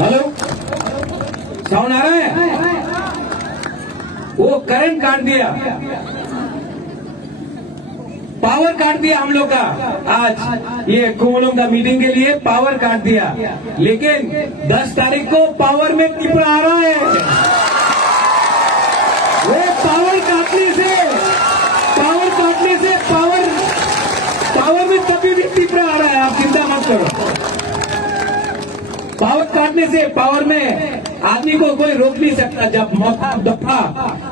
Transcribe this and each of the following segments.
Hello, sound आ रहा है? वो करंट काट दिया, पावर काट दिया हम लोग का। आज ये कुमलों का मीटिंग के लिए पावर काट दिया, लेकिन 10 तारीख को पावर में टिपरा आ रहा है। वो पावर काटने से पावर में कभी भी टिपरा आ रहा है, आप चिंता मत करो। पावर काटने से पावर में आदमी को कोई रोक नहीं सकता। जब दफा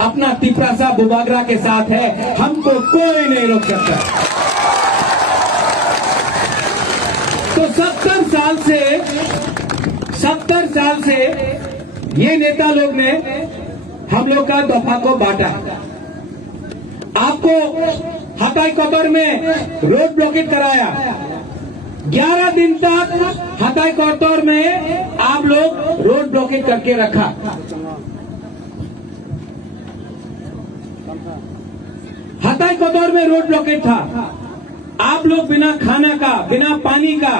अपना टिपरा सा बुबागरा के साथ है, हमको कोई नहीं रोक सकता। तो 70 साल से ये नेता लोग ने हम लोग का दफा को बांटा। आपको हताई कोतर में रोड ब्लॉकेट कराया, 11 दिन तक हताई कोतर में आप लोग रोड ब्लॉकेट करके रखा। हताई कोतर में रोड ब्लॉकेट था, आप लोग बिना खाना का, बिना पानी का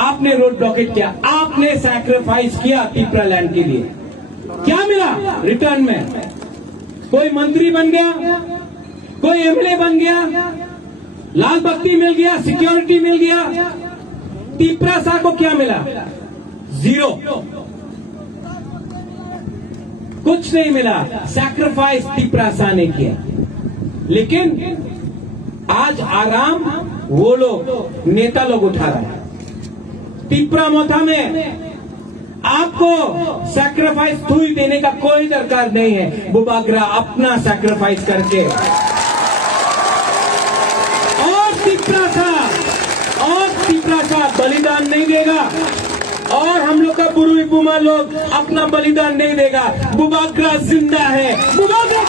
आपने रोड ब्लॉकेट किया। आपने सैक्रिफाइस किया टिपरा लैंड के लिए। क्या मिला रिटर्न में? कोई मंत्री बन गया, कोई एमएलए बन गया, लाल बत्ती मिल गया, सिक्योरिटी मिल गया। टिपरा सा को क्या मिला? जीरो, कुछ नहीं मिला। सैक्रिफाइस टिपरा सा ने किया। लेकिन आज आराम वो लोग नेता लोग उठा रहे हैं। टिपरा मोथा में आपको सैक्रिफाइस थूई देने का कोई दरकार नहीं है। बुबागरा अपना सैक्रिफाइस करके और टिपरा सा बलिदान नहीं देगा, और हम लोग का बुरुई बुमा लोग अपना बलिदान नहीं देगा। बुबागरा जिंदा है, बुबागरा